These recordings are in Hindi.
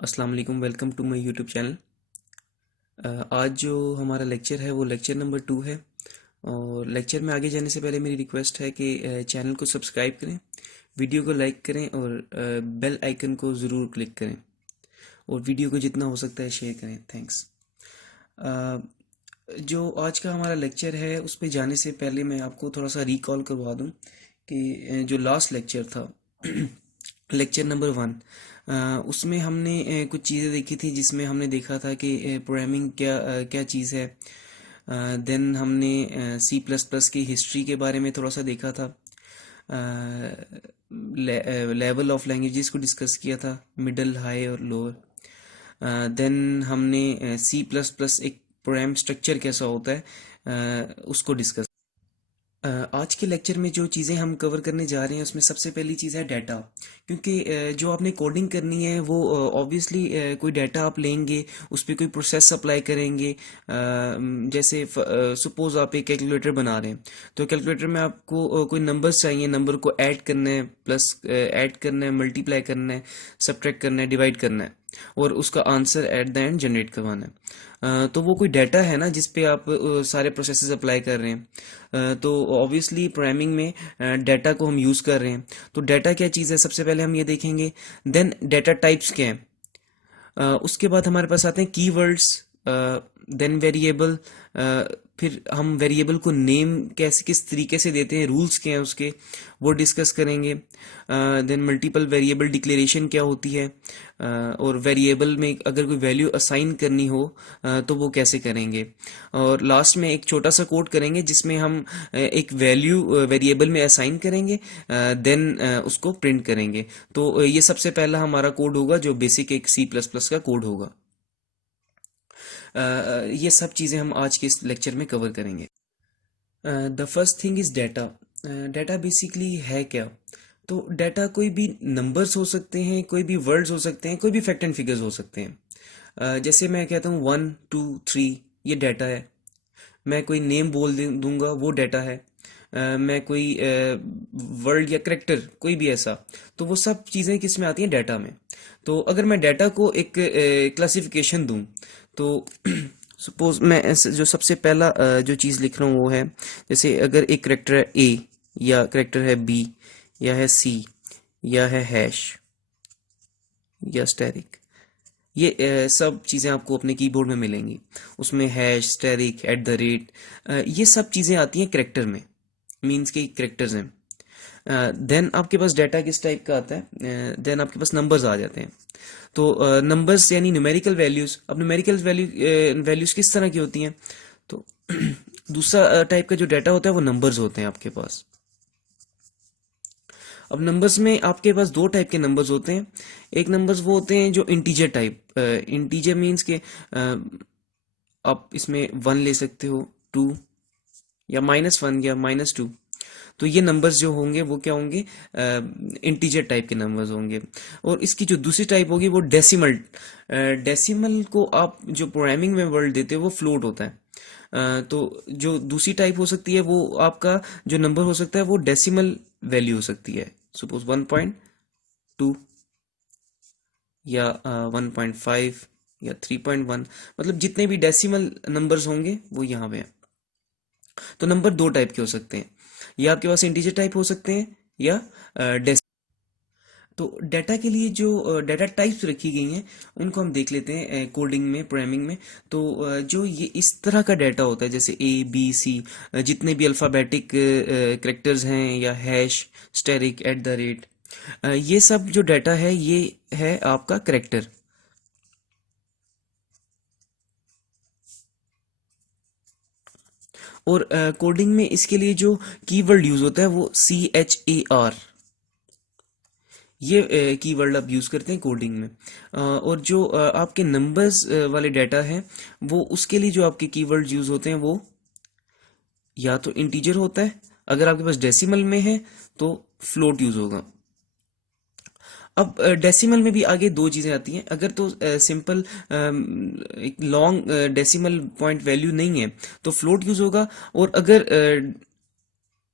अस्सलाम वालेकुम। Welcome to my YouTube channel. आज जो हमारा लेक्चर है वो लेक्चर नंबर 2 है। और लेक्चर में आगे जाने से पहले मेरी रिक्वेस्ट है कि चैनल को सब्सक्राइब करें, वीडियो को लाइक करें और बेल आइकन को ज़रूर क्लिक करें और वीडियो को जितना हो सकता है शेयर करें। थैंक्स। जो आज का हमारा लेक्चर है उस पे जाने से पहले मैं आपको थोड़ा सा रिकॉल करवा दूं कि जो लास्ट लेक्चर था लेक्चर नंबर 1, उसमें हमने कुछ चीज़ें देखी थी जिसमें हमने देखा था कि प्रोग्रामिंग क्या चीज़ है। देन हमने सी प्लस प्लस की हिस्ट्री के बारे में थोड़ा सा देखा था। लेवल ऑफ लैंग्वेजेस को डिस्कस किया था, मिडल, हाई और लोअर। देन हमने सी प्लस प्लस एक प्रोग्राम स्ट्रक्चर कैसा होता है उसको डिस्कस। आज के लेक्चर में जो चीज़ें हम कवर करने जा रहे हैं उसमें सबसे पहली चीज़ है डाटा। क्योंकि जो आपने कोडिंग करनी है वो ऑब्वियसली कोई डाटा आप लेंगे, उस पर कोई प्रोसेस अप्लाई करेंगे। जैसे सपोज आप एक कैलकुलेटर बना रहे हैं, तो कैलकुलेटर में आपको कोई नंबर्स चाहिए, नंबर को ऐड करना है, प्लस ऐड करना है, मल्टीप्लाई करना है, सब्ट्रैक्ट करना है, डिवाइड करना है और उसका answer at the end generate करवाना है। तो वो कोई डाटा है ना जिस पे आप सारे प्रोसेसेस अप्लाई कर रहे हैं। तो ऑब्वियसली प्रोग्रामिंग में डाटा को हम यूज़ कर रहे हैं। तो डाटा क्या चीज़ है, सबसे पहले हम ये देखेंगे। देन डाटा टाइप्स क्या हैं। उसके बाद हमारे पास आते हैं कीवर्ड्स, देन वेरिएबल। फिर हम वेरिएबल को नेम कैसे किस तरीके से देते हैं, रूल्स क्या हैं उसके, वो डिस्कस करेंगे। देन मल्टीपल वेरिएबल डिक्लेरेशन क्या होती है, और वेरिएबल में अगर कोई वैल्यू असाइन करनी हो तो वो कैसे करेंगे। और लास्ट में एक छोटा सा कोड करेंगे जिसमें हम एक वैल्यू वेरिएबल में असाइन करेंगे, देन उसको प्रिंट करेंगे। तो ये सबसे पहला हमारा कोड होगा जो बेसिक एक सी प्लस प्लस का कोड होगा। ये सब चीज़ें हम आज के इस लेक्चर में कवर करेंगे। The first thing is data. Data basically है क्या। तो डाटा कोई भी नंबर्स हो सकते हैं, कोई भी वर्ड्स हो सकते हैं, कोई भी फैक्ट एंड फिगर्स हो सकते हैं। जैसे मैं कहता हूँ 1 2 3, ये डाटा है। मैं कोई नेम दूंगा, वो डाटा है। मैं कोई वर्ड या करेक्टर कोई भी ऐसा, तो वो सब चीज़ें किस में आती हैं, डाटा में। तो अगर मैं डाटा को एक क्लासिफिकेशन दूं, तो सपोज मैं जो सबसे पहला जो चीज़ लिख रहा हूँ वो है, जैसे अगर एक करेक्टर है ए, या करेक्टर है बी, या है सी, या है हैश, या स्टैरिक। ये सब चीज़ें आपको अपने कीबोर्ड में मिलेंगी। उसमें hash, asterisk, eight the rate, ये सब चीज़ें आती हैं करेक्टर में, मीन्स के करेक्टर्स हैं। देन आपके पास डाटा किस टाइप का आता है, देन आपके पास नंबर्स आ जाते हैं। तो नंबर्स यानी न्यूमेरिकल वैल्यूज। अब न्यूमेरिकल वैल्यूज किस तरह की होती हैं, तो दूसरा टाइप का जो डाटा होता है वो नंबर्स होते हैं आपके पास। अब नंबर्स में आपके पास दो टाइप के नंबर्स होते हैं। एक नंबर्स वो होते हैं जो इंटीजर टाइप, इंटीजर मीन्स के आप इसमें 1 ले सकते हो, 2, या -1 या -2। तो ये नंबर्स जो होंगे वो क्या होंगे, इंटीजर टाइप के नंबर्स होंगे। और इसकी जो दूसरी टाइप होगी वो डेसिमल। डेसिमल को आप जो प्रोग्रामिंग में वर्ड देते हो वो फ्लोट होता है। तो जो दूसरी टाइप हो सकती है वो आपका जो नंबर हो सकता है वो डेसिमल वैल्यू हो सकती है। सपोज 1.2 या 1.5 या 3.1, मतलब जितने भी डेसिमल नंबर्स होंगे वो यहाँ पे हैं। तो नंबर दो टाइप के हो सकते हैं, या आपके पास इंटीजर टाइप हो सकते हैं या डेसिमल। तो डाटा के लिए जो डाटा टाइप्स रखी गई हैं उनको हम देख लेते हैं कोडिंग में, प्रोग्रामिंग में। तो जो ये इस तरह का डाटा होता है जैसे ए बी सी, जितने भी अल्फ़ाबेटिक करेक्टर्स हैं, या hash, asterisk, at the rate, ये सब जो डाटा है ये है आपका करेक्टर। और कोडिंग में इसके लिए जो कीवर्ड यूज होता है वो CHAR, ये कीवर्ड आप यूज करते हैं कोडिंग में। और जो आपके नंबर्स वाले डाटा है वो उसके लिए जो आपके कीवर्ड यूज होते हैं वो या तो इंटीजर होता है, अगर आपके पास डेसिमल में है तो फ्लोट यूज होगा। अब डेसिमल में भी आगे दो चीजें आती हैं। अगर तो सिंपल एक लॉन्ग डेसिमल पॉइंट वैल्यू नहीं है तो फ्लोट यूज होगा। और अगर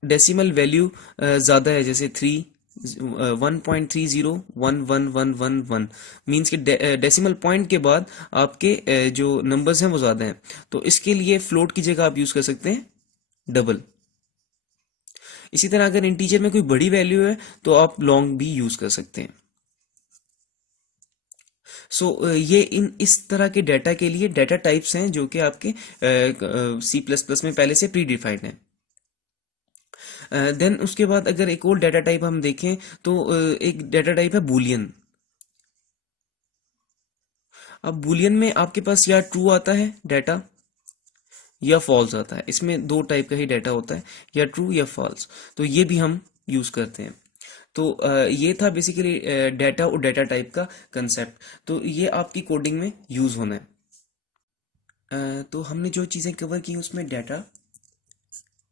डेसिमल वैल्यू ज़्यादा है, जैसे 3 1.301111 मीन्स के डेसिमल पॉइंट के बाद आपके जो नंबर्स हैं वो ज़्यादा हैं, तो इसके लिए फ्लोट की जगह आप यूज़ कर सकते हैं डबल। इसी तरह अगर इंटीजर में कोई बड़ी वैल्यू है तो आप लॉन्ग भी यूज़ कर सकते हैं। ये इन इस तरह के डाटा के लिए डाटा टाइप्स हैं जो कि आपके सी प्लस प्लस में पहले से प्री डिफाइंड हैं। देन उसके बाद अगर एक और डाटा टाइप हम देखें तो एक डाटा टाइप है बूलियन। अब बूलियन में आपके पास या ट्रू आता है डाटा या फॉल्स आता है, इसमें दो टाइप का ही डाटा होता है, या ट्रू या फॉल्स। तो ये भी हम यूज करते हैं। तो ये था बेसिकली डाटा और डाटा टाइप का कंसेप्ट। तो ये आपकी कोडिंग में यूज होना है। तो हमने जो चीज़ें कवर की उसमें डाटा,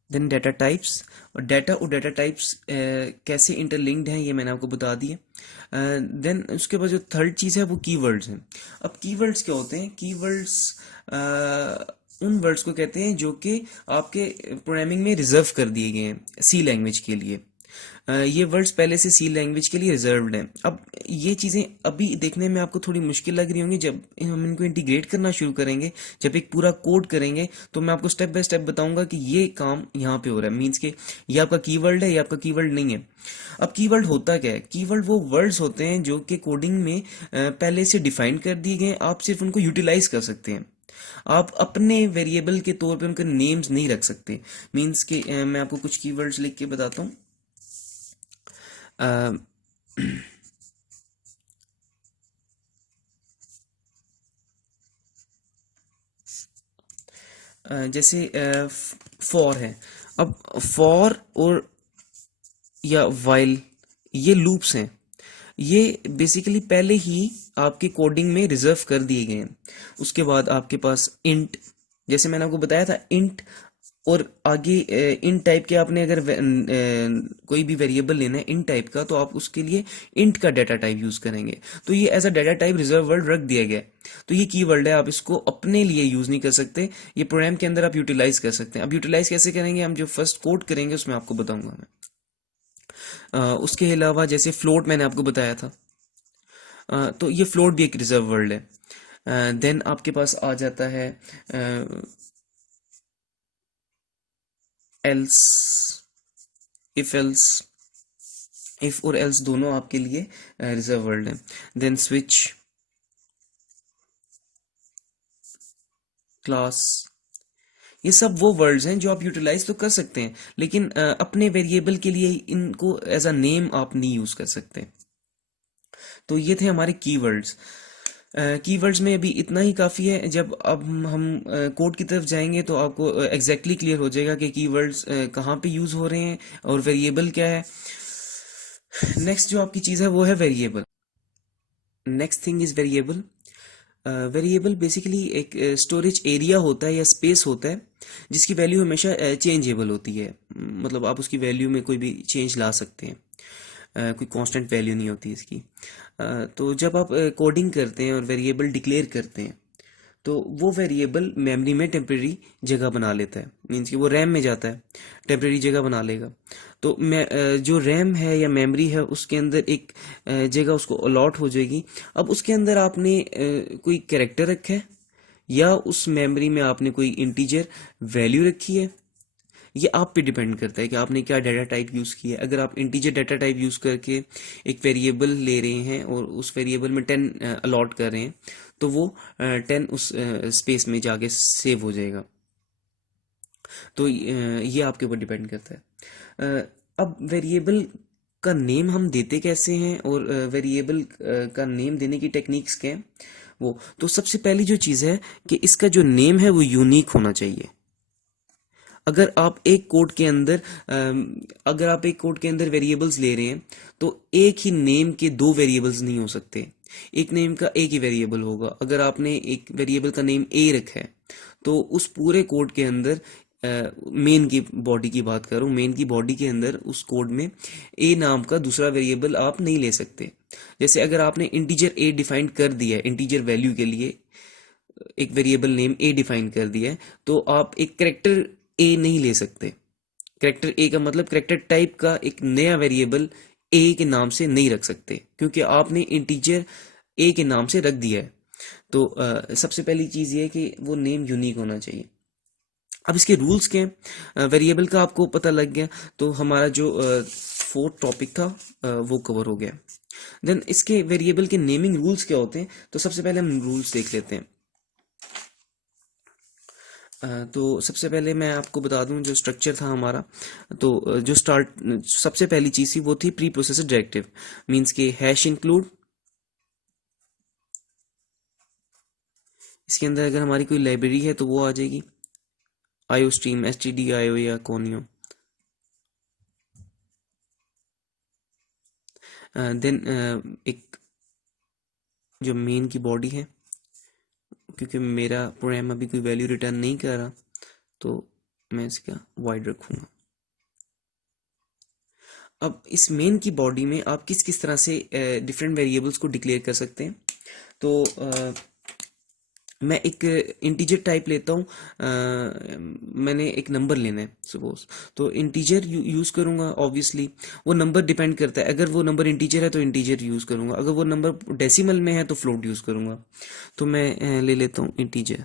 देन डाटा टाइप्स, और डाटा टाइप्स कैसे इंटरलिंक्ड हैं ये मैंने आपको बता दिया। देन उसके बाद जो थर्ड चीज़ है वो कीवर्ड्स हैं। अब कीवर्ड्स क्या होते हैं? कीवर्ड्स उन वर्ड्स को कहते हैं जो कि आपके प्रोग्रामिंग में रिजर्व कर दिए गए हैं सी लैंग्वेज के लिए। ये वर्ड्स पहले से सी लैंग्वेज के लिए रिजर्व्ड हैं। अब ये चीज़ें अभी देखने में आपको थोड़ी मुश्किल लग रही होंगी, जब हम इनको इंटीग्रेट करना शुरू करेंगे, जब एक पूरा कोड करेंगे, तो मैं आपको स्टेप बाय स्टेप बताऊंगा कि ये काम यहाँ पे हो रहा है। मीन्स के ये आपका कीवर्ड है, ये आपका कीवर्ड नहीं है। अब कीवर्ड होता क्या है? कीवर्ड वो वर्ड्स होते हैं जो कि कोडिंग में पहले से डिफाइन कर दिए गए हैं, आप सिर्फ उनको यूटिलाइज कर सकते हैं। आप अपने वेरिएबल के तौर पे उनके नेम्स नहीं रख सकते। मीन्स के मैं आपको कुछ कीवर्ड्स लिख के बताता हूँ। अ, जैसे फॉर है। अब फॉर और या वाइल ये लूप्स हैं। ये बेसिकली पहले ही आपके कोडिंग में रिजर्व कर दिए गए हैं। उसके बाद आपके पास इंट, जैसे मैंने आपको बताया था इंट, और आगे इन टाइप के आपने अगर कोई भी वेरिएबल लेना है इन टाइप का, तो आप उसके लिए इंट का डाटा टाइप यूज करेंगे। तो ये as a data type reserve word रख दिया गया है। तो ये की वर्ड है, आप इसको अपने लिए यूज नहीं कर सकते, ये प्रोग्राम के अंदर आप यूटिलाइज कर सकते हैं। अब यूटिलाइज कैसे करेंगे, हम जो फर्स्ट कोड करेंगे उसमें आपको बताऊंगा मैं। उसके अलावा जैसे फ्लोट मैंने आपको बताया था, तो ये फ्लोट भी एक रिजर्व वर्ड है। देन आपके पास आ जाता है एल्स, इफ एल्स। इफ और एल्स दोनों आपके लिए रिजर्व वर्ड है। देन स्विच, क्लास, ये सब वो वर्ड्स हैं जो आप यूटिलाइज तो कर सकते हैं, लेकिन अपने वेरिएबल के लिए इनको एज अ नेम आप नहीं यूज कर सकते। तो ये थे हमारे कीवर्ड्स। कीवर्ड्स में अभी इतना ही काफ़ी है। जब अब हम कोड की तरफ जाएंगे तो आपको एग्जैक्टली क्लियर हो जाएगा कि कीवर्ड्स कहाँ पे यूज़ हो रहे हैं और वेरिएबल क्या है। नेक्स्ट जो आपकी चीज़ है वो है variable. Next thing is variable. Variable basically एक स्टोरेज एरिया होता है या स्पेस होता है जिसकी वैल्यू हमेशा चेंजेबल होती है। मतलब आप उसकी वैल्यू में कोई भी चेंज ला सकते हैं। कोई कांस्टेंट वैल्यू नहीं होती इसकी। तो जब आप कोडिंग करते हैं और वेरिएबल डिक्लेयर करते हैं तो वो वेरिएबल मेमोरी में टेम्परेरी जगह बना लेता है। मीन्स कि वो रैम में जाता है, टेम्परेरी जगह बना लेगा। तो मैं जो रैम है या मेमोरी है उसके अंदर एक जगह उसको अलॉट हो जाएगी। अब उसके अंदर आपने कोई कैरेक्टर रखा है या उस मेमोरी में आपने कोई इंटीजर वैल्यू रखी है, ये आप पे डिपेंड करता है कि आपने क्या डाटा टाइप यूज़ किया है। अगर आप इंटीजर डाटा टाइप यूज़ करके एक वेरिएबल ले रहे हैं और उस वेरिएबल में 10 अलॉट कर रहे हैं, तो वो 10 उस स्पेस में जाके सेव हो जाएगा। तो ये आपके ऊपर डिपेंड करता है। अब वेरिएबल का नेम हम देते कैसे हैं और वेरिएबल का नेम देने की टेक्निक्स क्या हैं, वो तो सबसे पहली जो चीज़ है कि इसका जो नेम है वो यूनिक होना चाहिए। अगर आप एक कोड के अंदर अगर आप एक कोड के अंदर वेरिएबल्स ले रहे हैं तो एक ही नेम के दो वेरिएबल्स नहीं हो सकते। एक नेम का एक ही वेरिएबल होगा। अगर आपने एक वेरिएबल का नेम ए रखा है तो उस पूरे कोड के अंदर मेन की बॉडी की बात करूं, मेन की बॉडी के अंदर उस कोड में ए नाम का दूसरा वेरिएबल आप नहीं ले सकते। जैसे अगर आपने इंटीजर ए डिफाइन कर दिया है, इंटीजर वैल्यू के लिए एक वेरिएबल नेम ए डिफाइन कर दिया है, तो आप एक करेक्टर ए नहीं ले सकते। करेक्टर ए का मतलब करेक्टर टाइप का एक नया वेरिएबल ए के नाम से नहीं रख सकते, क्योंकि आपने इंटीजर ए के नाम से रख दिया है। तो सबसे पहली चीज़ ये है कि वो नेम यूनिक होना चाहिए। अब इसके रूल्स क्या हैं, वेरिएबल का आपको पता लग गया, तो हमारा जो फोर्थ टॉपिक था वो कवर हो गया। देन इसके वेरिएबल के नेमिंग रूल्स क्या होते हैं, तो सबसे पहले हम रूल्स देख लेते हैं। तो सबसे पहले मैं आपको बता दूं जो स्ट्रक्चर था हमारा। तो जो स्टार्ट सबसे पहली चीज़ थी वो थी प्री प्रोसेसर डायरेक्टिव, मींस के हैश इंक्लूड। इसके अंदर अगर हमारी कोई लाइब्रेरी है तो वो आ जाएगी, IO stream, S T D IO या कोनियो। देन एक जो मेन की बॉडी है, क्योंकि मेरा प्रोग्राम अभी कोई वैल्यू रिटर्न नहीं कर रहा तो मैं इसका वाइड रखूँगा। अब इस मेन की बॉडी में आप किस किस तरह से डिफरेंट वेरिएबल्स को डिक्लेयर कर सकते हैं। तो मैं एक इंटीजर टाइप लेता हूँ। मैंने एक नंबर लेना है सपोज, तो इंटीजर यूज़ करूँगा। ऑब्वियसली वो नंबर डिपेंड करता है, अगर वो नंबर इंटीजर है तो इंटीजर यूज़ करूँगा, अगर वो नंबर डेसिमल में है तो फ्लोट यूज़ करूँगा। तो मैं ले लेता हूँ इंटीजर।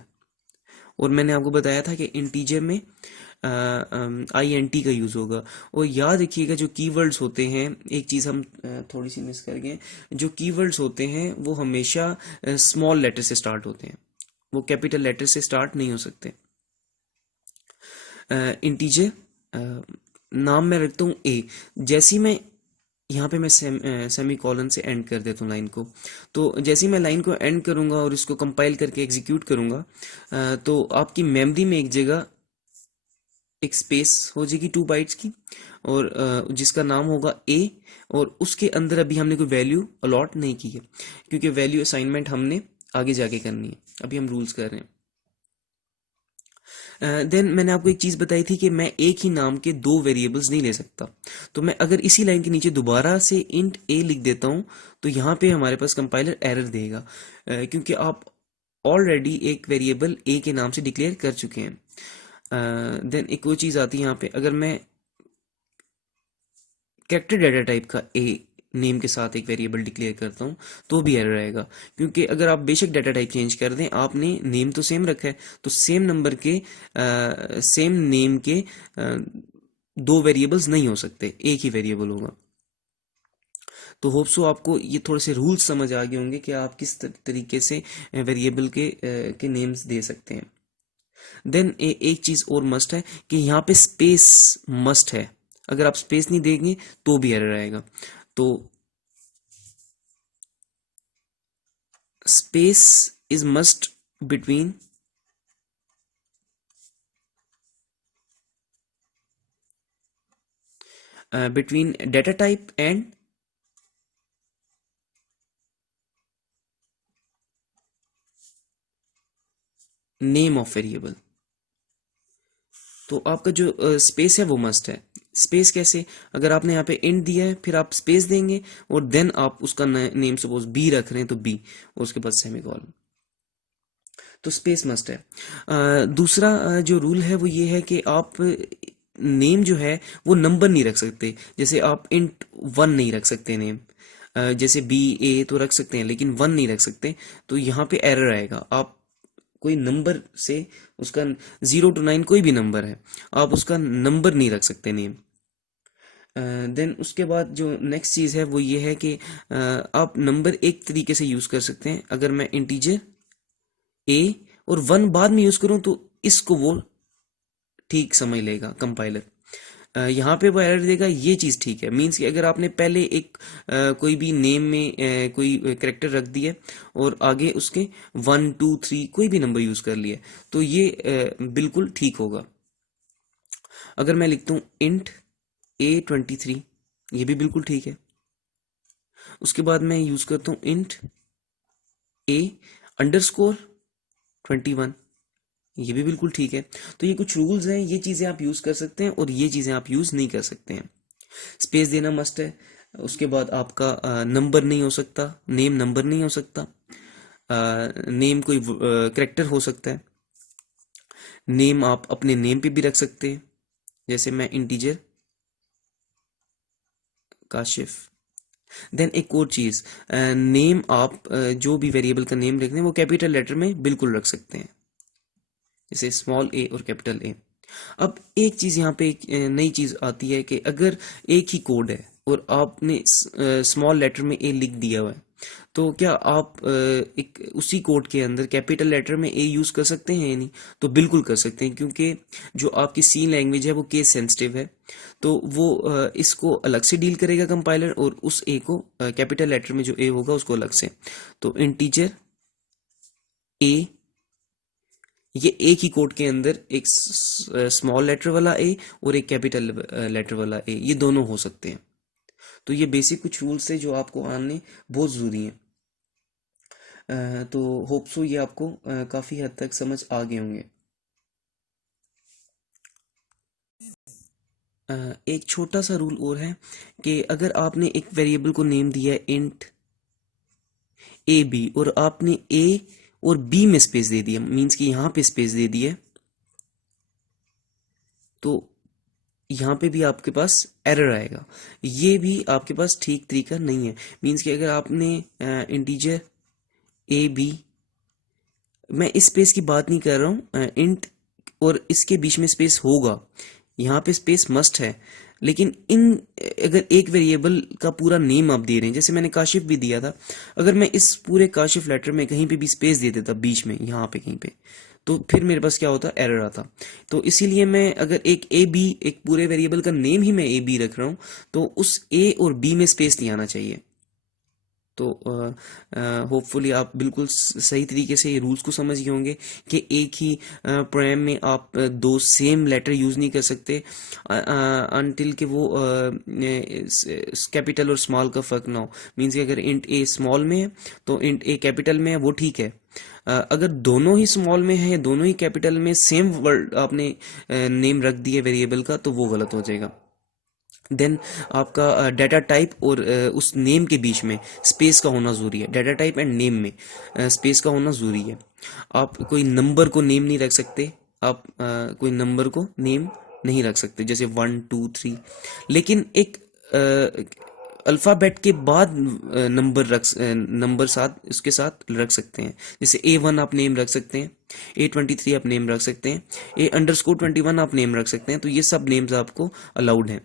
और मैंने आपको बताया था कि इंटीजर में आई एन टी का यूज़ होगा। और याद रखिएगा जो कीवर्ड्स होते हैं, एक चीज़ हम थोड़ी सी मिस कर गए, जो कीवर्ड्स होते हैं वो हमेशा स्मॉल लेटर से स्टार्ट होते हैं, वो कैपिटल लेटर से स्टार्ट नहीं हो सकते। इंटीजर नाम मैं रखता हूँ ए। जैसे ही मैं यहाँ पे मैं सेमी कॉलन से एंड कर देता हूँ लाइन को, तो जैसे ही मैं लाइन को एंड करूँगा और इसको कंपाइल करके एग्जीक्यूट करूँगा, तो आपकी मेमोरी में एक जगह एक स्पेस हो जाएगी 2 बाइट्स की, और जिसका नाम होगा ए। और उसके अंदर अभी हमने कोई वैल्यू अलॉट नहीं की है, क्योंकि वैल्यू असाइनमेंट हमने आगे जाके करनी है, अभी हम रूल्स कर रहे हैं। देन मैंने आपको एक चीज़ बताई थी कि मैं एक ही नाम के दो वेरिएबल्स नहीं ले सकता। तो मैं अगर इसी लाइन के नीचे दोबारा से इंट ए लिख देता हूँ तो यहाँ पे हमारे पास कंपाइलर एरर देगा, क्योंकि आप ऑलरेडी एक वेरिएबल ए के नाम से डिक्लेयर कर चुके हैं। देन एक वो चीज़ आती है यहाँ पे, अगर मैं कैरेक्टर डाटा टाइप का ए नेम के साथ एक वेरिएबल डिक्लेयर करता हूँ तो भी एरर आएगा, क्योंकि अगर आप बेशक डाटा टाइप चेंज कर दें, आपने नेम तो सेम रखा है, तो सेम नंबर के सेम नेम के दो वेरिएबल्स नहीं हो सकते, एक ही वेरिएबल होगा। तो होप सो आपको ये थोड़े से रूल्स समझ आ गए होंगे कि आप किस तरीके से वेरिएबल के नेम्स दे सकते हैं। देन एक चीज़ और मस्ट है कि यहाँ पे स्पेस मस्ट है, अगर आप स्पेस नहीं देंगे तो भी एरर आएगा। तो space is must between data type and name of variable. तो आपका जो स्पेस है वो मस्ट है। स्पेस कैसे, अगर आपने यहाँ पे इंट दिया है फिर आप स्पेस देंगे और देन आप उसका नेम सपोज बी रख रहे हैं तो बी, और उसके बाद सेमीकोलन, तो स्पेस मस्ट है। दूसरा जो रूल है वो ये है कि आप नेम जो है वो नंबर नहीं रख सकते, जैसे आप इंट 1 नहीं रख सकते नेम, जैसे बी ए तो रख सकते हैं लेकिन 1 नहीं रख सकते, तो यहाँ पे एरर आएगा। आप कोई नंबर से उसका 0 to 9 कोई भी नंबर है, आप उसका नंबर नहीं रख सकते नेम। देन उसके बाद जो नेक्स्ट चीज़ है वो ये है कि आप नंबर एक तरीके से यूज़ कर सकते हैं, अगर मैं इंटीजर ए और 1 बाद में यूज़ करूँ तो इसको वो ठीक समझ लेगा कंपाइलर। यहाँ पे वो एरर देगा, ये चीज़ ठीक है। मीन्स कि अगर आपने पहले एक कोई भी नेम में कोई करेक्टर रख दिया और आगे उसके 1 2 3 कोई भी नंबर यूज़ कर लिया तो ये बिल्कुल ठीक होगा। अगर मैं लिखता हूँ इंट A23, ये भी बिल्कुल ठीक है। उसके बाद मैं यूज़ करता हूँ इंट A_21, ये भी बिल्कुल ठीक है। तो ये कुछ रूल्स हैं, ये चीज़ें आप यूज़ कर सकते हैं और ये चीज़ें आप यूज़ नहीं कर सकते हैं। स्पेस देना मस्ट है। उसके बाद आपका नंबर नहीं हो सकता, नेम नंबर नहीं हो सकता, नेम कोई करेक्टर हो सकता है। नेम आप अपने नेम पे भी रख सकते हैं, जैसे मैं इंटीजर काशिफ देन एक और चीज, नेम आप जो भी वेरिएबल का नेम रखते हैं वो कैपिटल लेटर में बिल्कुल रख सकते हैं, जैसे स्मॉल ए और कैपिटल ए। अब एक चीज यहाँ पे एक नई चीज आती है कि अगर एक ही कोड है और आपने स्मॉल लेटर में ए लिख दिया हुआ है, तो क्या आप एक उसी कोड के अंदर कैपिटल लेटर में ए यूज कर सकते हैं या नहीं? तो बिल्कुल कर सकते हैं, क्योंकि जो आपकी सी लैंग्वेज है वो केस सेंसिटिव है। तो वो इसको अलग से डील करेगा कंपाइलर, और उस ए को कैपिटल लेटर में जो ए होगा उसको अलग से। तो इंटीजर ए, ये एक ही कोड के अंदर एक स्मॉल लेटर वाला ए और एक कैपिटल लेटर वाला ए, ये दोनों हो सकते हैं। तो ये बेसिक कुछ रूल्स है जो आपको आने बहुत ज़रूरी हैं। तो होप सो ये आपको काफ़ी हद तक समझ आ गए होंगे। एक छोटा सा रूल और है कि अगर आपने एक वेरिएबल को नेम दिया है इंट ए बी, और आपने ए और बी में स्पेस दे दिया, मीन्स कि यहाँ पे स्पेस दे दिया, तो यहाँ पे भी आपके पास एरर आएगा। ये भी आपके पास ठीक तरीका नहीं है। मीन्स कि अगर आपने इंटीजर ए बी, मैं इस स्पेस की बात नहीं कर रहा हूँ, इंट और इसके बीच में स्पेस होगा, यहाँ पे स्पेस मस्ट है, लेकिन इन अगर एक वेरिएबल का पूरा नेम आप दे रहे हैं, जैसे मैंने काशिफ भी दिया था, अगर मैं इस पूरे काशिफ लेटर में कहीं पे भी स्पेस दे देता बीच में यहाँ पे कहीं पे, तो फिर मेरे पास क्या होता, एरर आता। तो इसीलिए मैं अगर एक ए बी, एक पूरे वेरिएबल का नेम ही मैं ए बी रख रहा हूँ, तो उस ए और बी में स्पेस नहीं आना चाहिए। तो होपफुली आप बिल्कुल सही तरीके से ये रूल्स को समझ गए होंगे कि एक ही प्रोग्राम में आप दो सेम लेटर यूज़ नहीं कर सकते अनटिल कि वो कैपिटल और स्मॉल का फ़र्क ना हो। मीन्स कि अगर इंट ए स्मॉल में है तो इंट ए कैपिटल में है, वो ठीक है। अगर दोनों ही स्मॉल में है या दोनों ही कैपिटल में सेम वर्ड आपने नेम रख दिया वेरिएबल का, तो वो गलत हो जाएगा। देन आपका डाटा टाइप और उस नेम के बीच में स्पेस का होना ज़रूरी है। डाटा टाइप एंड नेम में स्पेस का होना ज़रूरी है। आप कोई नंबर को नेम नहीं रख सकते, आप कोई नंबर को नेम नहीं रख सकते, जैसे 1 2 3, लेकिन एक अल्फ़ाबेट के बाद नंबर साथ उसके साथ रख सकते हैं। जैसे A1 आप नेम रख सकते हैं, A23 आप नेम रख सकते हैं, A_21 आप नेम रख सकते हैं। तो ये सब नेम्स आपको अलाउड हैं।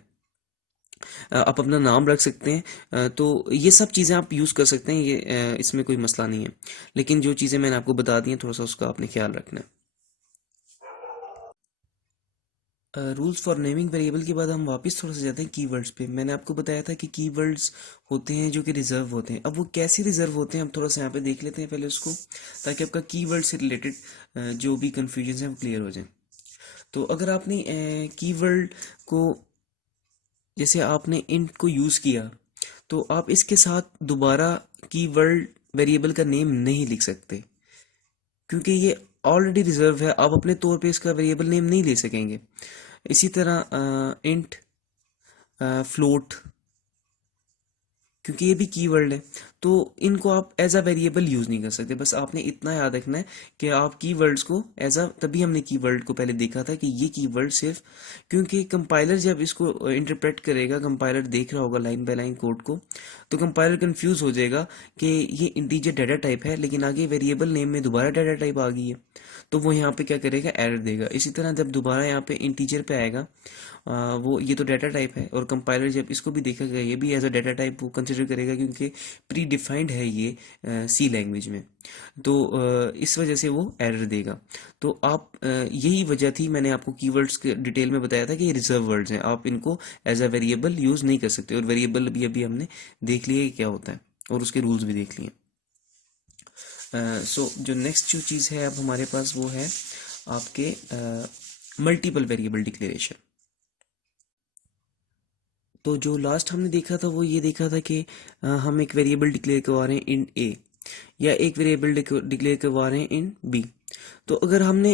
आप अपना नाम रख सकते हैं। तो ये सब चीज़ें आप यूज़ कर सकते हैं, ये इसमें कोई मसला नहीं है। लेकिन जो चीज़ें मैंने आपको बता दी हैं, थोड़ा सा उसका आपने ख्याल रखना है। रूल्स फॉर नेमिंग वेरिएबल के बाद हम वापस थोड़ा सा जाते हैं कीवर्ड्स पे। मैंने आपको बताया था कि कीवर्ड्स होते हैं जो कि रिजर्व होते हैं। अब वो कैसे रिजर्व होते हैं, हम थोड़ा सा यहाँ पे देख लेते हैं पहले उसको, ताकि आपका कीवर्ड से रिलेटेड जो भी कन्फ्यूजन है वो क्लियर हो जाए। तो अगर आपने कीवर्ड को, जैसे आपने इंट को यूज़ किया, तो आप इसके साथ दोबारा कीवर्ड वेरिएबल का नेम नहीं लिख सकते, क्योंकि ये ऑलरेडी रिजर्व है। आप अपने तौर पे इसका वेरिएबल नेम नहीं ले सकेंगे। इसी तरह इंट, फ्लोट, क्योंकि ये भी कीवर्ड है, तो इनको आप एज अ वेरिएबल यूज़ नहीं कर सकते। बस आपने इतना याद रखना है कि आप कीवर्ड्स को एज अ, तभी हमने कीवर्ड को पहले देखा था कि ये कीवर्ड सिर्फ, क्योंकि कंपाइलर जब इसको इंटरप्रेट करेगा, कंपाइलर देख रहा होगा लाइन बाय लाइन कोड को, तो कंपाइलर कंफ्यूज हो जाएगा कि ये इंटीजर डाटा टाइप है, लेकिन आगे वेरिएबल नेम में दोबारा डाटा टाइप आ गई है, तो वो यहाँ पे क्या करेगा, एरर देगा। इसी तरह जब दोबारा यहाँ पे इंटीजर पे आएगा, वो ये तो डाटा टाइप है, और कंपाइलर जब इसको भी देखेगा ये भी एज अ डाटा टाइप वो कंसिडर करेगा, क्योंकि प्री डिफाइंड है ये सी लैंग्वेज में। तो इस वजह से वो एरर देगा। तो आप यही वजह थी, मैंने आपको कीवर्ड्स के डिटेल में बताया था कि ये रिजर्व वर्ड्स हैं, आप इनको एज अ वेरिएबल यूज़ नहीं कर सकते। और वेरिएबल भी अभी हमने देख लिया कि क्या होता है, और उसके रूल्स भी देख लिए। सो जो नेक्स्ट जो चीज़ है अब हमारे पास, वो है आपके मल्टीपल वेरिएबल डिक्लेरेशन। तो जो लास्ट हमने देखा था वो ये देखा था कि हम एक वेरिएबल डिक्लेयर करवा रहे हैं इन ए, या एक वेरिएबल डिक्लेयर करवा रहे हैं इन बी। तो अगर हमने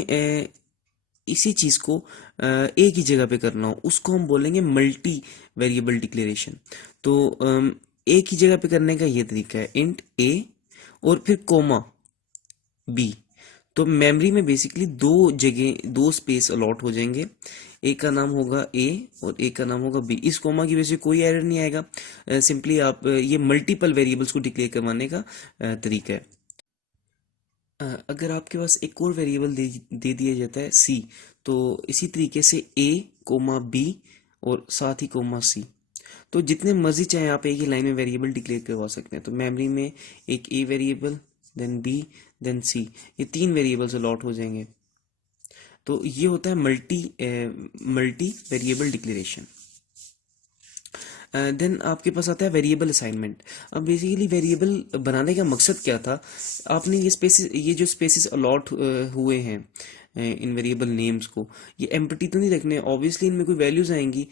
इसी चीज़ को एक ही जगह पे करना हो, उसको हम बोलेंगे मल्टी वेरिएबल डिक्लेरेशन। तो एक ही जगह पे करने का ये तरीका है, इंट ए और फिर कोमा बी। तो मेमोरी में बेसिकली दो जगह, दो स्पेस अलॉट हो जाएंगे। एक का नाम होगा ए और एक का नाम होगा बी। इस कोमा की वजह से कोई एरर नहीं आएगा। सिंपली आप ये मल्टीपल वेरिएबल्स को डिक्लेयर करवाने का तरीका है। अगर आपके पास एक और वेरिएबल दे दिया जाता है सी, तो इसी तरीके से ए कोमा बी और साथ ही कोमा सी, तो जितने मर्जी चाहे आप एक ही लाइन में वेरिएबल डिक्लेयर करवा सकते हैं। तो मेमोरी में एक A variable, then B, then C, ये तीन वेरिएबल्स अलॉट हो जाएंगे। तो ये होता है मल्टी वेरिएबल डिक्लेरेशन। देन आपके पास आता है वेरिएबल असाइनमेंट। अब बेसिकली वेरिएबल बनाने का मकसद क्या था? आपने ये जो स्पेसेस अलॉट हुए हैं इन वेरिएबल नेम्स को, ये एम्प्टी तो नहीं रखने। ऑब्वियसली इनमें कोई वैल्यूज आएंगी।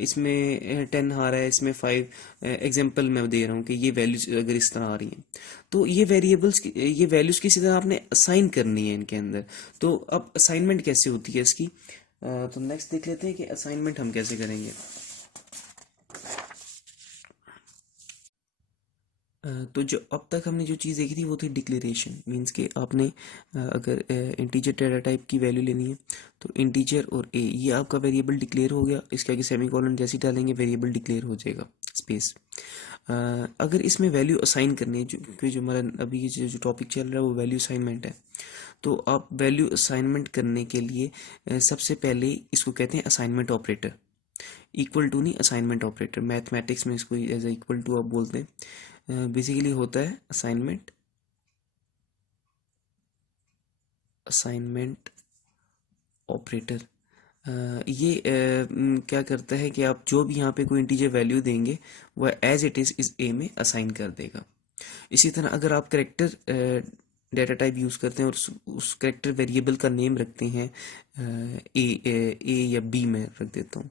इसमें 10 आ रहा है, इसमें 5। एग्जांपल मैं दे रहा हूँ कि ये वैल्यूज अगर इस तरह आ रही हैं, तो ये ये वैल्यूज किसी तरह आपने असाइन करनी है इनके अंदर। तो अब असाइनमेंट कैसे होती है इसकी? तो नेक्स्ट देख लेते हैं कि असाइनमेंट हम कैसे करेंगे। तो जो अब तक हमने जो चीज़ देखी थी वो थी डिक्लेरेशन। मींस कि आपने अगर इंटीजर डेटा टाइप की वैल्यू लेनी है, तो इंटीजर और ए, ये आपका वेरिएबल डिक्लेयर हो गया। इसके आगे सेमीकोलन जैसे ही डालेंगे वेरिएबल डिक्लेयर हो जाएगा, स्पेस। अगर इसमें वैल्यू असाइन करनी है, जो क्योंकि जो हमारा अभी जो टॉपिक चल रहा है वो वैल्यू असाइनमेंट है, तो आप वैल्यू असाइनमेंट करने के लिए सबसे पहले इसको कहते हैं असाइनमेंट ऑपरेटर। इक्वल टू नहीं, असाइनमेंट ऑपरेटर। मैथमेटिक्स में इसको एज ए इक्वल टू आप बोलते हैं। बेसिकली होता है असाइनमेंट असाइनमेंट ऑपरेटर। ये क्या करता है कि आप जो भी यहाँ पे कोई इंटीजर वैल्यू देंगे वह एज इट इज इस ए में असाइन कर देगा। इसी तरह अगर आप करेक्टर डेटा टाइप यूज़ करते हैं और उस करेक्टर वेरिएबल का नेम रखते हैं ए या बी में रख देता हूँ,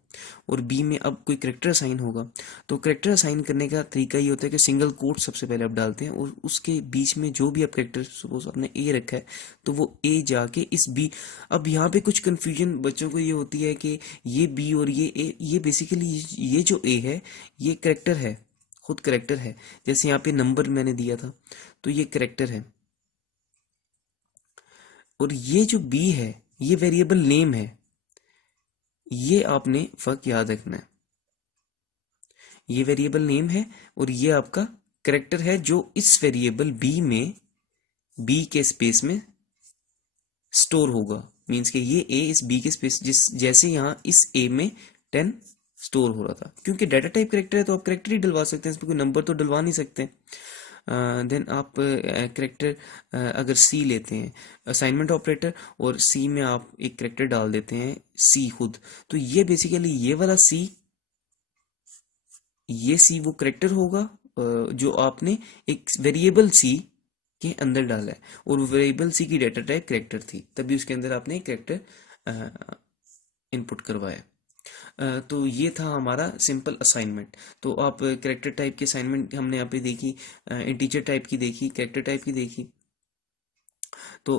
और बी में अब कोई करेक्टर असाइन होगा, तो करेक्टर असाइन करने का तरीका ये होता है कि सिंगल कोट सबसे पहले आप डालते हैं और उसके बीच में जो भी आप करेक्टर, सपोज आपने ए रखा है, तो वो ए जाके इस बी। अब यहाँ पे कुछ कंफ्यूजन बच्चों को ये होती है कि ये बी और ये ए, ये बेसिकली ये जो ए है ये करेक्टर है, खुद करेक्टर है। जैसे यहाँ पे नंबर मैंने दिया था, तो ये करेक्टर है, और ये जो बी है ये वेरिएबल नेम है। ये आपने फर्क याद रखना है, ये वेरिएबल नेम है और ये आपका करेक्टर है जो इस वेरिएबल बी में, बी के स्पेस में स्टोर होगा। मीन्स कि ये ए इस बी के स्पेस, जिस जैसे यहाँ इस ए में 10 स्टोर हो रहा था, क्योंकि डाटा टाइप करेक्टर है तो आप करेक्टर ही डलवा सकते हैं, इसमें कोई नंबर तो डलवा नहीं सकते। देन आप करेक्टर अगर सी लेते हैं, असाइनमेंट ऑपरेटर, और सी में आप एक करेक्टर डाल देते हैं सी खुद, तो ये बेसिकली ये वाला सी, ये सी वो करेक्टर होगा जो आपने एक वेरिएबल सी के अंदर डाला है, और वेरिएबल सी की डेटा टाइप करेक्टर थी, तभी उसके अंदर आपने एक करेक्टर इनपुट करवाया। तो ये था हमारा सिंपल असाइनमेंट। तो आप करेक्टर टाइप की असाइनमेंट हमने यहाँ पे देखी, इंटीजर टाइप की देखी, करेक्टर टाइप की देखी। तो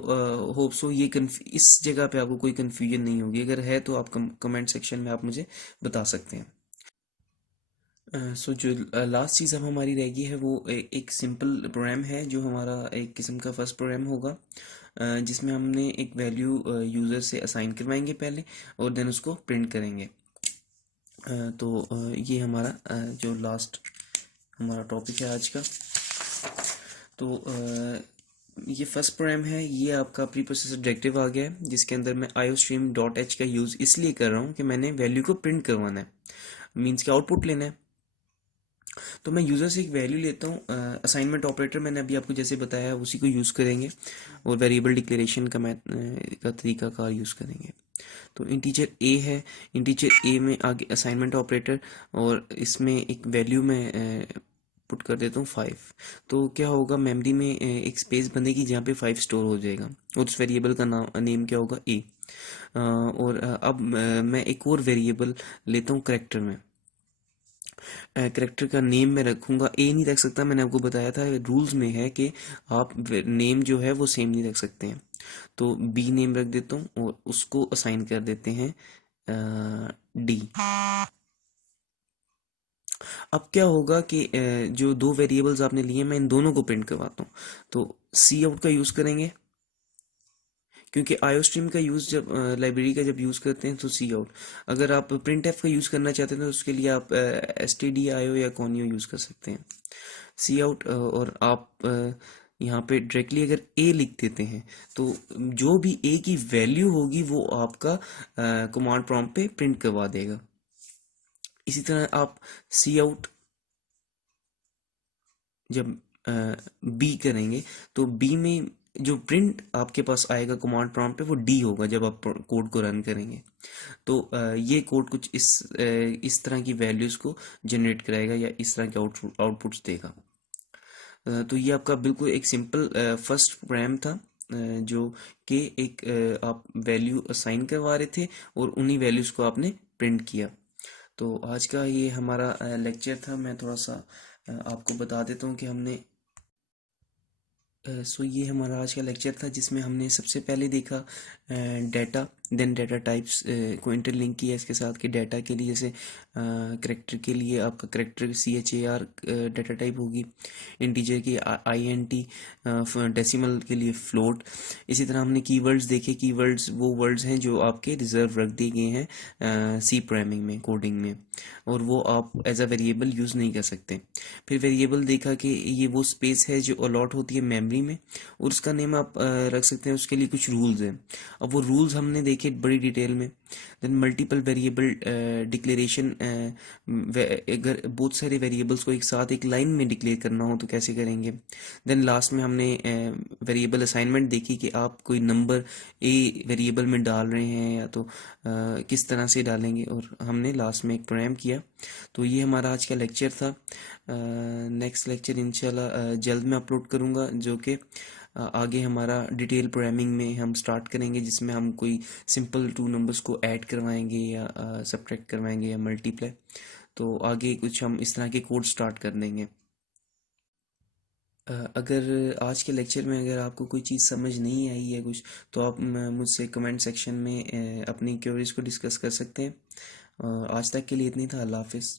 होप सो ये इस जगह पे आपको कोई कंफ्यूजन नहीं होगी। अगर है तो आप कमेंट सेक्शन में आप मुझे बता सकते हैं। सो जो लास्ट चीज़ अब हमारी रहेगी है वो एक सिंपल प्रोग्राम है, जो हमारा एक किस्म का फर्स्ट प्रोग्राम होगा, जिसमें हमने एक वैल्यू यूज़र से असाइन करवाएंगे पहले, और देन उसको प्रिंट करेंगे। तो ये हमारा जो लास्ट हमारा टॉपिक है आज का। तो ये फर्स्ट प्रोग्राम है, ये आपका प्री प्रोसेस ऑब्जेक्टिव आ गया है, जिसके अंदर मैं iostream.h का यूज़ इसलिए कर रहा हूँ कि मैंने वैल्यू को प्रिंट करवाना है, मीन्स के आउटपुट लेना है। तो मैं यूज़र से एक वैल्यू लेता हूँ। असाइनमेंट ऑपरेटर मैंने अभी आपको जैसे बताया उसी को यूज़ करेंगे, और वेरिएबल डिक्लेरेशन का का तरीका कार यूज़ करेंगे। तो इंटीजर ए है, इंटीजर ए में आगे असाइनमेंट ऑपरेटर, और इसमें एक वैल्यू में पुट कर देता हूँ 5। तो क्या होगा, मेमोरी में एक स्पेस बनेगी जहाँ पे 5 स्टोर हो जाएगा, और उस वेरिएबल का नेम क्या होगा, ए। और अब मैं एक और वेरिएबल लेता हूँ करेक्टर में। करेक्टर का नेम मैं रखूंगा, ए नहीं रख सकता, मैंने आपको बताया था रूल्स में है कि आप नेम जो है वो सेम नहीं रख सकते हैं। तो बी नेम रख देता हूँ और उसको असाइन कर देते हैं डी। अब क्या होगा कि जो दो वेरिएबल्स आपने लिए मैं इन दोनों को प्रिंट करवाता हूँ। तो सी आउट का यूज़ करेंगे, क्योंकि आईओ स्ट्रीम का यूज़ जब लाइब्रेरी का जब यूज़ करते हैं तो सी आउट। अगर आप प्रिंट एफ का यूज़ करना चाहते हैं तो उसके लिए आप एस टी डी आई ओ या कॉनियो यूज़ कर सकते हैं। सी आउट और आप यहाँ पे डायरेक्टली अगर ए लिख देते हैं तो जो भी ए की वैल्यू होगी वो आपका कमांड प्रॉम्प्ट पे प्रिंट करवा देगा। इसी तरह आप सी आउट जब बी करेंगे तो बी में जो प्रिंट आपके पास आएगा कमांड प्रॉम्प्ट पे वो डी होगा जब आप कोड को रन करेंगे। तो ये कोड कुछ इस तरह की वैल्यूज को जनरेट कराएगा या इस तरह के आउटपुट्स देगा। तो ये आपका बिल्कुल एक सिंपल फर्स्ट प्रोग्राम था जो कि एक आप वैल्यू असाइन करवा रहे थे और उन्हीं वैल्यूज को आपने प्रिंट किया। तो आज का ये हमारा लेक्चर था। मैं थोड़ा सा आपको बता देता हूँ कि हमने सो ये हमारा आज का लेक्चर था जिसमें हमने सबसे पहले देखा डाटा, देन डाटा टाइप्स को इंटरलिंक किया इसके साथ कि डाटा के लिए जैसे करेक्टर के लिए आपका करेक्टर CHAR डाटा टाइप होगी, इंटीजर की INT, डेसिमल के लिए फ्लोट। इसी तरह हमने कीवर्ड्स देखे। कीवर्ड्स वो वर्ड्स हैं जो आपके रिजर्व रख दिए गए हैं सी प्रोग्रामिंग में, कोडिंग में, और वो आप एज अ वेरिएबल यूज़ नहीं कर सकते। फिर वेरिएबल देखा कि ये वो स्पेस है जो अलॉट होती है मेमोरी में और उसका नेम आप रख सकते हैं। उसके लिए कुछ रूल्स हैं। अब वो रूल्स हमने देखे बड़ी डिटेल में। देन मल्टीपल वेरिएबल डिक्लेरेशन, अगर बहुत सारे वेरिएबल्स को एक साथ एक लाइन में डिक्लेयर करना हो तो कैसे करेंगे। देन लास्ट में हमने वेरिएबल असाइनमेंट देखी कि आप कोई नंबर ए वेरिएबल में डाल रहे हैं या तो किस तरह से डालेंगे, और हमने लास्ट में एक प्रोग्राम किया। तो ये हमारा आज का लेक्चर था। नेक्स्ट लेक्चर इंशाल्लाह जल्द में अपलोड करूँगा जो कि आगे हमारा डिटेल प्रोग्रामिंग में हम स्टार्ट करेंगे जिसमें हम कोई सिंपल टू नंबर्स को ऐड करवाएंगे या सब्ट्रैक्ट करवाएंगे या मल्टीप्लाई। तो आगे कुछ हम इस तरह के कोड स्टार्ट कर देंगे। अगर आज के लेक्चर में अगर आपको कोई चीज़ समझ नहीं आई है कुछ तो आप मुझसे कमेंट सेक्शन में अपनी क्वेरीज को डिस्कस कर सकते हैं। आज तक के लिए इतनी था। अल्लाह हाफिज़।